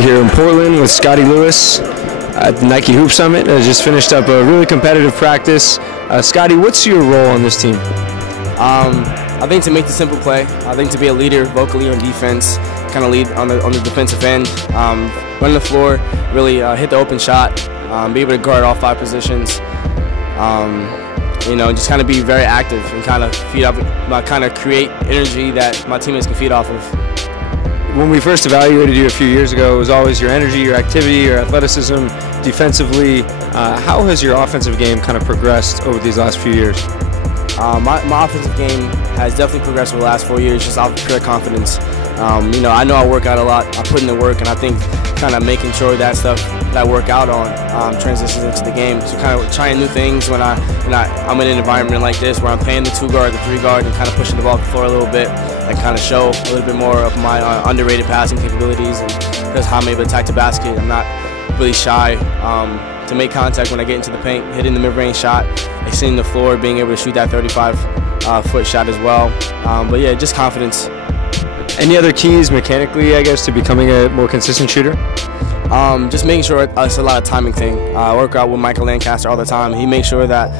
here in Portland with Scottie Lewis at the Nike Hoop Summit. I just finished up a really competitive practice. Scottie, what's your role on this team? I think to make the simple play. I think to be a leader vocally on defense, kind of lead on the defensive end, run the floor, really hit the open shot, be able to guard all 5 positions. Just kind of be very active and kind of feed off, kind of create energy that my teammates can feed off of. When we first evaluated you a few years ago, it was always your energy, your activity, your athleticism, defensively. How has your offensive game kind of progressed over these last few years? My offensive game has definitely progressed over the last 4 years, just out of pure confidence. I know I work out a lot, I put in the work, and I think kind of making sure that stuff that I work out on transitions into the game. So kind of trying new things when I'm in an environment like this where I'm playing the 2 guard, the 3 guard, and kind of pushing the ball up the floor a little bit, and kind of show a little bit more of my underrated passing capabilities and just how I'm able to attack the basket. I'm not really shy to make contact when I get into the paint, hitting the mid-range shot, extending the floor, being able to shoot that 35-foot shot as well. But yeah, just confidence. Any other keys mechanically, I guess, to becoming a more consistent shooter? Just making sure it's a lot of timing thing. I work out with Michael Lancaster all the time. He makes sure that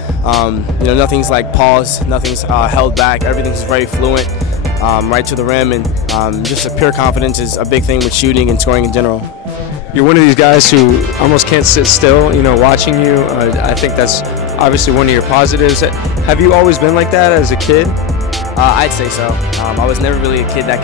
nothing's like paused, nothing's held back. Everything's very fluent, right to the rim, and just a pure confidence is a big thing with shooting and scoring in general. You're one of these guys who almost can't sit still, watching you. I think that's obviously one of your positives. Have you always been like that as a kid? I'd say so. I was never really a kid that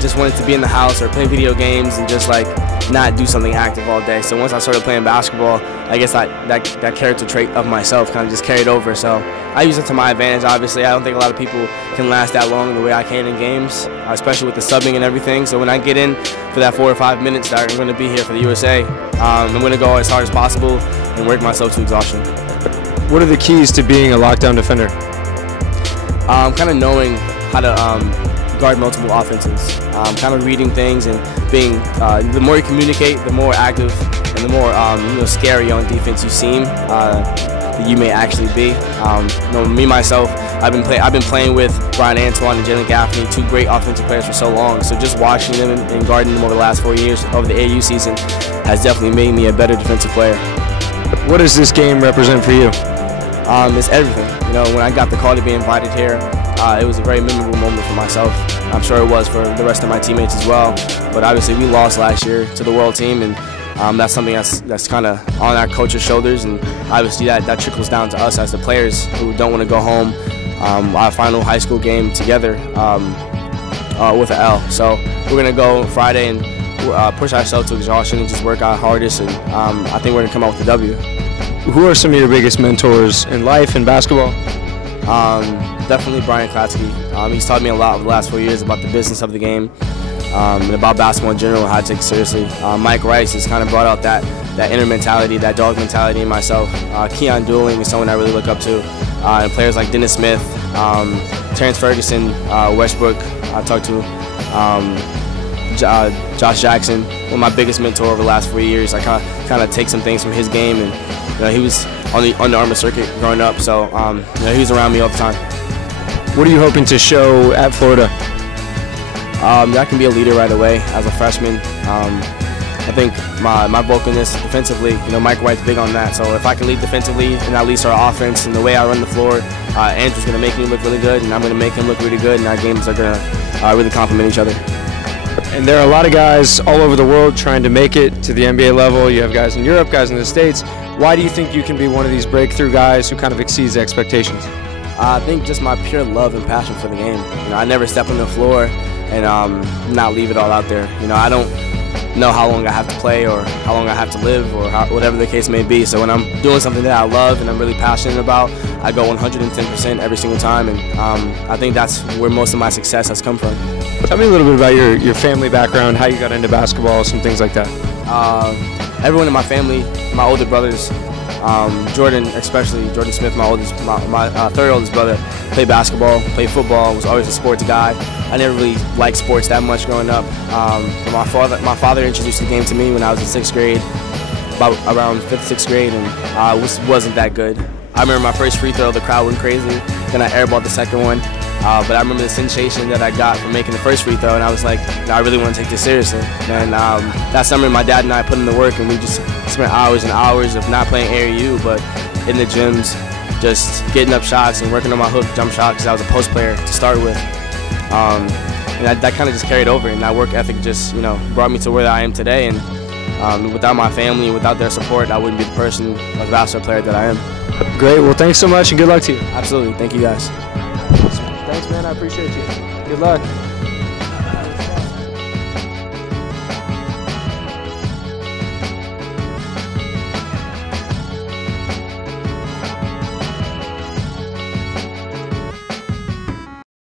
just wanted to be in the house or play video games and just like not do something active all day. So once I started playing basketball, I guess that character trait of myself kind of just carried over. So I use it to my advantage. Obviously, I don't think a lot of people can last that long the way I can in games, especially with the subbing and everything. So when I get in for that 4 or 5 minutes that I'm going to be here for the USA, I'm going to go as hard as possible and work myself to exhaustion. What are the keys to being a lockdown defender? Kind of knowing how to guard multiple offenses, kind of reading things and being, the more you communicate, the more active and the more scary on defense you seem, that you may actually be. Me myself, I've been playing with Brian Antoine and Jalen Givony, 2 great offensive players for so long. So just watching them and guarding them over the last 4 years over the AU season has definitely made me a better defensive player. What does this game represent for you? It's everything. When I got the call to be invited here, it was a very memorable moment for myself. I'm sure it was for the rest of my teammates as well. But obviously we lost last year to the world team, and that's something that's kind of on our coach's shoulders, and obviously that trickles down to us as the players who don't want to go home our final high school game together with an L. So we're going to go Friday and push ourselves to exhaustion and just work our hardest, and I think we're going to come out with a W. Who are some of your biggest mentors in life and basketball? Definitely Brian Klatsky. He's taught me a lot over the last 4 years about the business of the game and about basketball in general and how to take it seriously. Mike Rice has kind of brought out that inner mentality, that dog mentality in myself. Keon Dooling is someone I really look up to. And players like Dennis Smith, Terrence Ferguson, Westbrook. I talked to Josh Jackson, one of my biggest mentors over the last 4 years. I kind of take some things from his game, and he was on the Under Armour circuit growing up, so he was around me all the time. What are you hoping to show at Florida? I can be a leader right away as a freshman. I think my vocalness defensively, Mike White's big on that, so if I can lead defensively and at least our offense and the way I run the floor, Andrew's going to make me look really good, and I'm going to make him look really good, and our games are going to really complement each other. And there are a lot of guys all over the world trying to make it to the NBA level. You have guys in Europe, guys in the States. Why do you think you can be one of these breakthrough guys who kind of exceeds expectations? I think just my pure love and passion for the game. I never step on the floor and not leave it all out there. I don't know how long I have to play or how long I have to live or whatever the case may be. So when I'm doing something that I love and I'm really passionate about, I go 110% every single time, and I think that's where most of my success has come from. Tell me a little bit about your family background, how you got into basketball, some things like that. Everyone in my family, my older brothers, Jordan Smith, my third oldest brother, played basketball, played football, was always a sports guy. I never really liked sports that much growing up. But my father introduced the game to me when I was in 6th grade, around 5th, 6th grade, and I wasn't that good. I remember my first free throw, the crowd went crazy. Then I airballed the second one. But I remember the sensation that I got from making the first free throw, and I was like, I really want to take this seriously. And that summer, my dad and I put in the work, and we just spent hours and hours of not playing Air U, but in the gyms, just getting up shots and working on my hook jump shot because I was a post player to start with. And that kind of just carried over, and that work ethic just, brought me to where I am today. And without my family, without their support, I wouldn't be the person, the basketball player that I am. Great. Well, thanks so much, and good luck to you. Absolutely. Thank you, guys. Thanks, man. I appreciate you. Good luck.